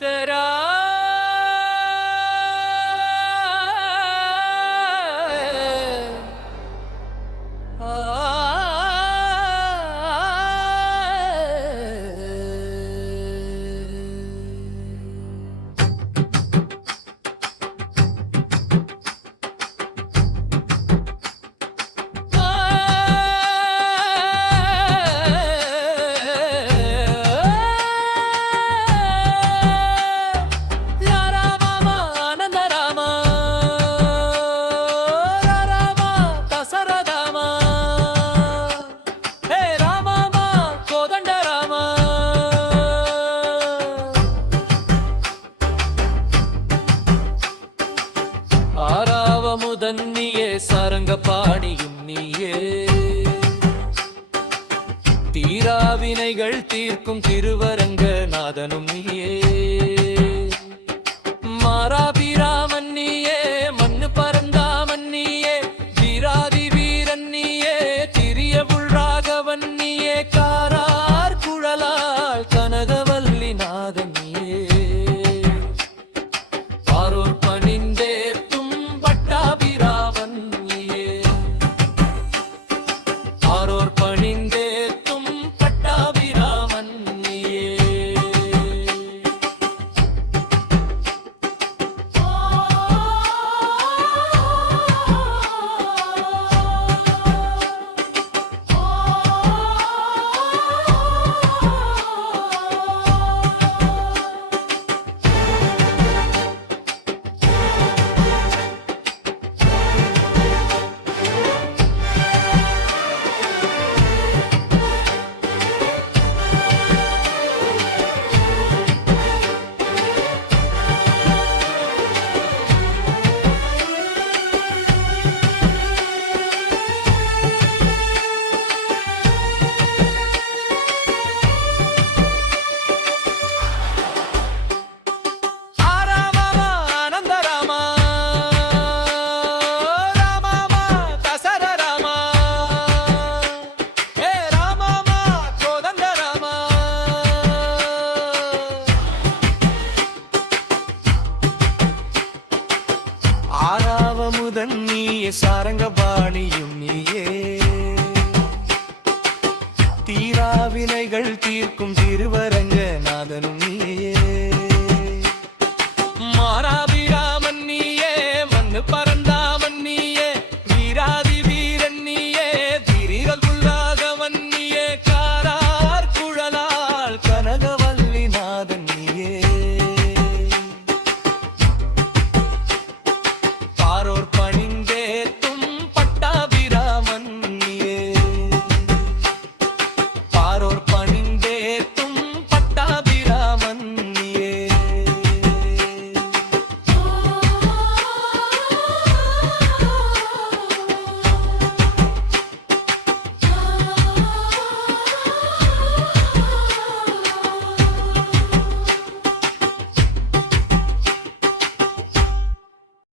तेरा ஆறாவமுதன் நீயே சாரங்க பாணியும் நீயே தீராவினைகள் தீர்க்கும் திருவரங்க நாதனும் நீயே மாராபிராமன் நீயே மண்ணு பரந்தாமன் நீயே வீராதி வீரன் நீயே திரியவுள் ராகவன் நீயே காரார் குழலால் கனகவல்லி நாதன் நீயே பாரோர் பணிந்தே பணிந்தேத்தும் பட்டாபிராமன் நீயே ஆறாவமுதன் நீயே சாரங்கபாணியும் நீயே தீராவினைகள் தீர்க்கும் திருவரங்க நாதனும் நீயே